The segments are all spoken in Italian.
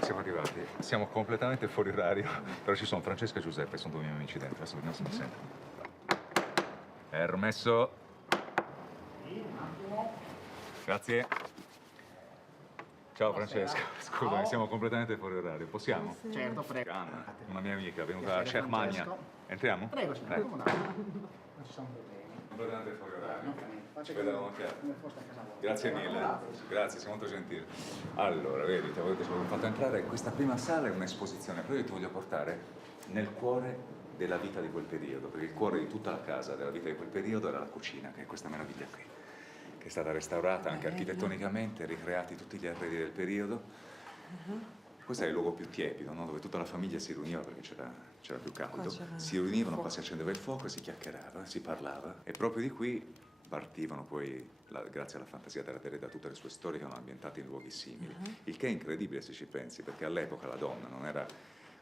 Siamo arrivati. Siamo completamente fuori orario, però ci sono Francesca e Giuseppe, sono due miei amici dentro. Adesso vediamo se mi sentono. Permesso. Sì, un attimo. Grazie. Ciao Buonasera. Francesca, scusami, siamo completamente fuori orario. Possiamo? Certo, prego. Anna, una mia amica, è venuta a Piacere, Cermania. Francesco. Entriamo? Prego, signor, accomodate. Non ci sono problemi. Completamente fuori orario. Non fa niente. Ci vediamo un'occhiata. Come foste a casa vostra. Grazie mille, grazie, sei molto gentile. Allora, vedi, ti avevo fatto entrare, questa prima sala è un'esposizione, però io ti voglio portare nel cuore della vita di quel periodo, perché il cuore di tutta la casa della vita di quel periodo era la cucina, che è questa meraviglia qui, che è stata restaurata anche architettonicamente, ricreati tutti gli arredi del periodo. Questo è il luogo più tiepido, no? Dove tutta la famiglia si riuniva perché c'era più caldo. Si riunivano, qua si accendeva il fuoco e si chiacchierava, si parlava. E proprio di qui partivano poi, grazie alla fantasia della Tere, da tutte le sue storie che erano ambientate in luoghi simili. Il che è incredibile se ci pensi, perché all'epoca la donna non era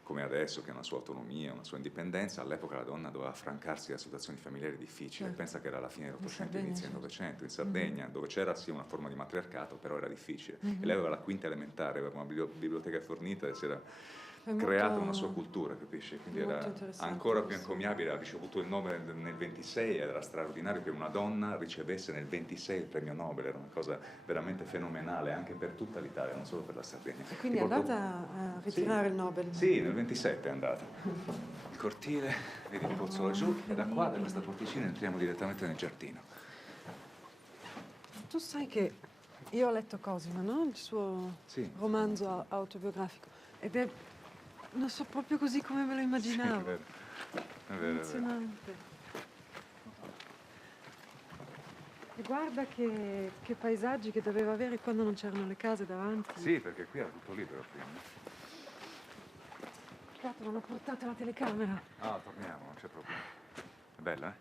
come adesso che ha una sua autonomia, una sua indipendenza. All'epoca la donna doveva affrancarsi da situazioni familiari difficili. Pensa che era la fine dell'Ottocento e inizio del Novecento, in Sardegna, dove c'era sì una forma di matriarcato, però era difficile. E lei aveva la quinta elementare, aveva una biblioteca fornita e si era creata una sua cultura, capisci? Quindi era ancora più encomiabile. Ha ricevuto il Nobel nel 26 ed era straordinario che una donna ricevesse nel 26 il premio Nobel. Era una cosa veramente fenomenale anche per tutta l'Italia, non solo per la Sardegna. E quindi è andata a ritirare il Nobel? Sì, nel 27 è andata. Il cortile, vedi il pozzo laggiù, e da qua, da questa porticina, entriamo direttamente nel giardino. Tu sai che io ho letto Cosima, no? Il suo romanzo autobiografico. Ed è, non so, proprio così come me lo immaginavo. Sì, è vero. Emozionante. E guarda che paesaggi che doveva avere quando non c'erano le case davanti. Sì, perché qui era tutto libero prima. Guarda, non ho portato la telecamera. Ah, torniamo, non c'è problema. È bella, eh?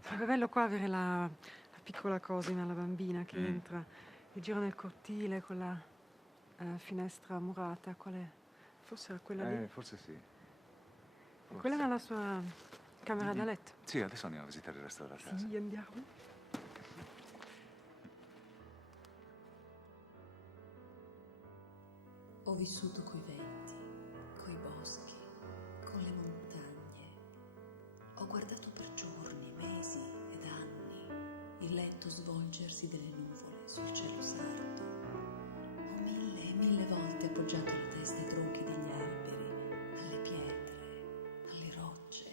Sarebbe bello qua avere la piccola Cosima, la bambina che entra e gira nel cortile con la finestra murata. Quale? Forse era quella lì? Forse sì. Quella era la sua camera da letto. Sì, adesso andiamo a visitare il resto della casa. Sì, andiamo. Ho vissuto coi venti, coi boschi, con le montagne. Ho guardato per giorni, mesi ed anni il letto svolgersi delle nuvole sul cielo sardo. Ho mille e mille volte appoggiato la testa ai tronchi degli alberi, alle pietre, alle rocce,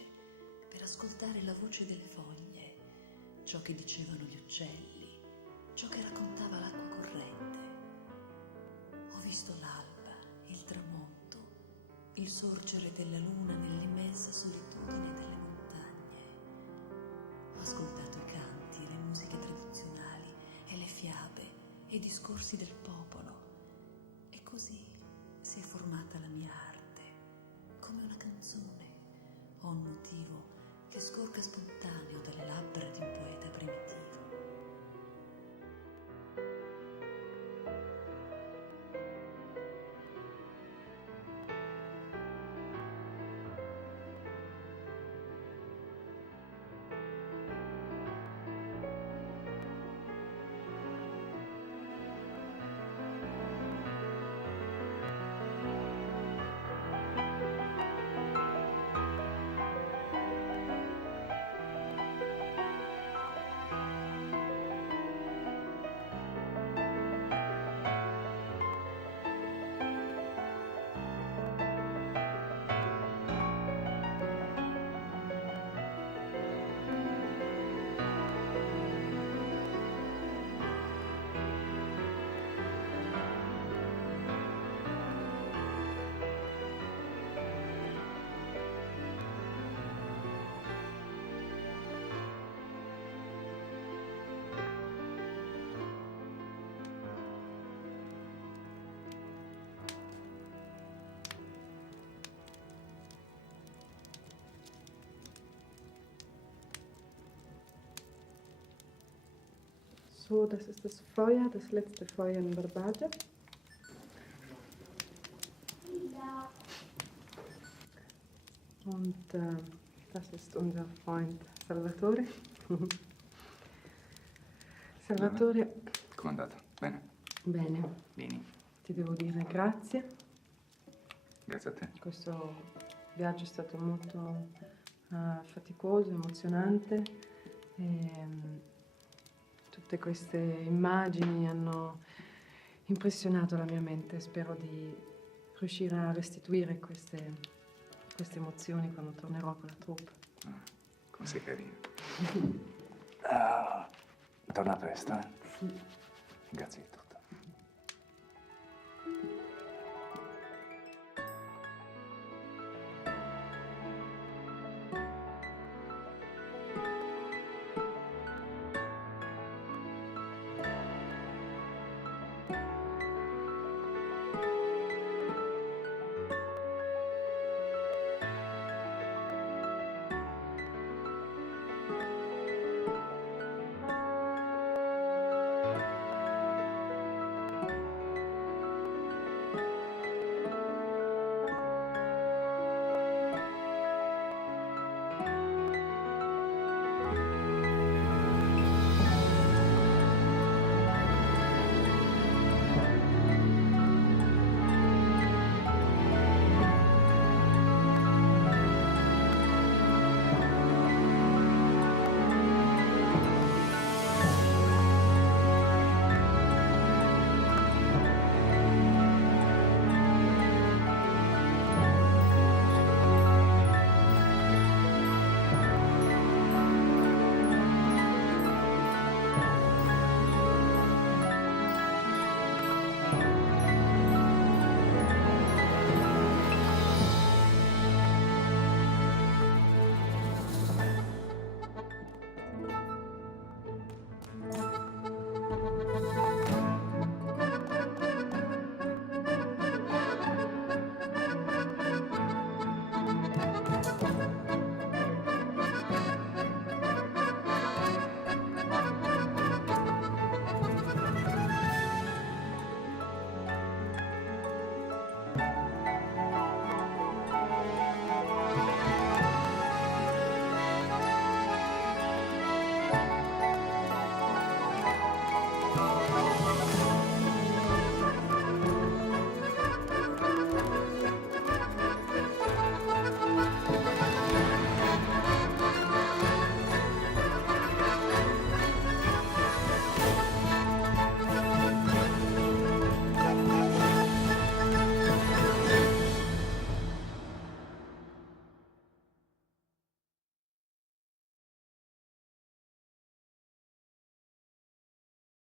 per ascoltare la voce delle foglie, ciò che dicevano gli uccelli, ciò che raccontava l'acqua corrente. Ho visto l'alba, il tramonto, il sorgere della luna nell'immensa solitudine delle montagne. Ho ascoltato i canti, le musiche tradizionali e le fiabe e i discorsi del popolo. E così si è formata la mia arte, come una canzone o un motivo che scorga spontaneo dalle labbra di un poeta primitivo. So, das ist das Feuer, das letzte Feuer in Barbagia. Und das ist unser Freund Salvatore. Salvatore. Com'è andata? Bene? Bene. Vieni. Ti devo dire grazie Grazie a te. Questo viaggio è stato molto faticoso, emozionante. Tutte queste immagini hanno impressionato la mia mente. Spero di riuscire a restituire queste emozioni quando tornerò con la troupe. Come sei carino. Torna presto, eh? Sì. Grazie.